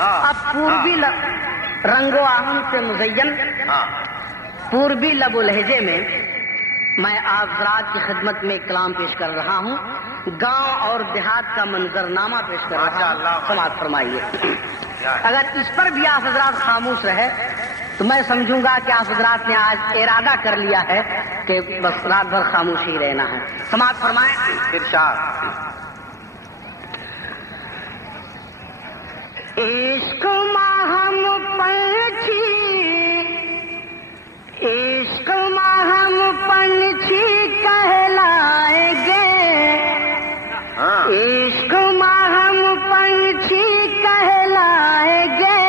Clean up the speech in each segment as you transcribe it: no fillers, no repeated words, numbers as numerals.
اب پوربی رنگ و آہن سے مزین پوربی لب و لہجے میں میں آپ حضرات کی خدمت میں کلام پیش کر رہا ہوں، گاؤں اور دیہات کا منظرنامہ پیش کر رہا ہوں، سماعت فرمائیے۔ اگر اس پر بھی آپ حضرات خاموش رہے تو میں سمجھوں گا کہ آپ حضرات نے آج ارادہ کر لیا ہے کہ بس رات بھر خاموش ہی رہنا ہے۔ سماعت فرمائیں۔ ارشاد۔ عشق ماہم پنچھی، عشق ماہم پنچھی کہلائیں گے، عشق ماہم پنچھی کہلائیں گے،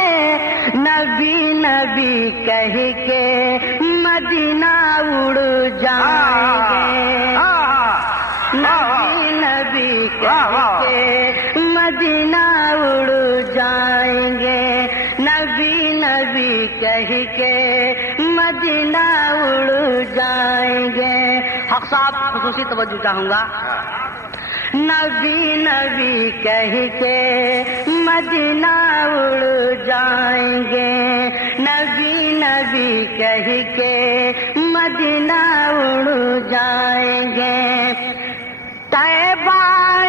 نبی نبی کہہ کے مدینہ اڑ جائیں گے، نبی نبی کہہ کے مدینہ اڑ جائیں گے، نبی نبی کہہ کے مدینہ اڑ جائیں گے۔ حق صاحب خصوصی توجہ چاہوں گا۔ نبی نبی کہہ کے مدینہ اڑ جائیں گے، نبی نبی کہہ کے مدینہ اڑ جائیں گے۔ طیبہ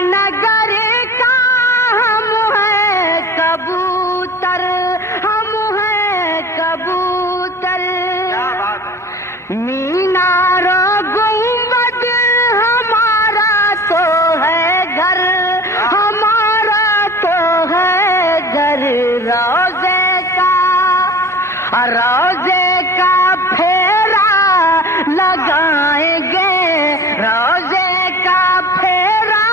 نگر کا ہم ہے کبوتر، ہم ہے کبوتر، مینار گنبد ہمارا تو ہے گھر، ہمارا تو ہے گھر، روزے کا پھیرا لگائیں گے، روزے کا پھیرا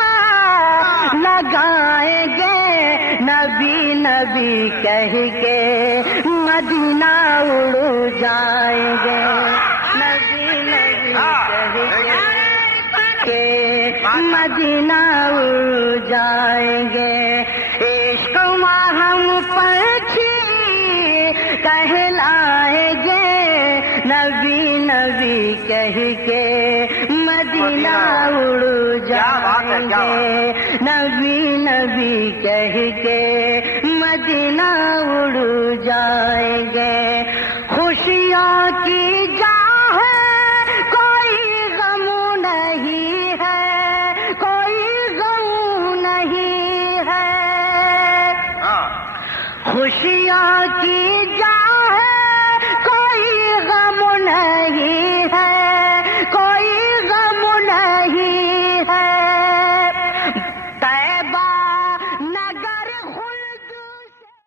لگائیں گے، نبی نبی کہہ کے مدینہ اڑ جائیں گے، نبی نبی کہہ کے مدینہ اڑ جائیں گے۔ عشق ماہم پنچھی کہلائیں گے، نبی نبی کہہ کے مدینہ اڑ جائیں گے، نبی نبی کہہ کے مدینہ اڑ جائیں گے۔ خوشیوں کی جاہ ہے کوئی غم نہیں ہے، کوئی غم نہیں ہے، خوشیوں کی جاہ ہے کوئی غم نہیں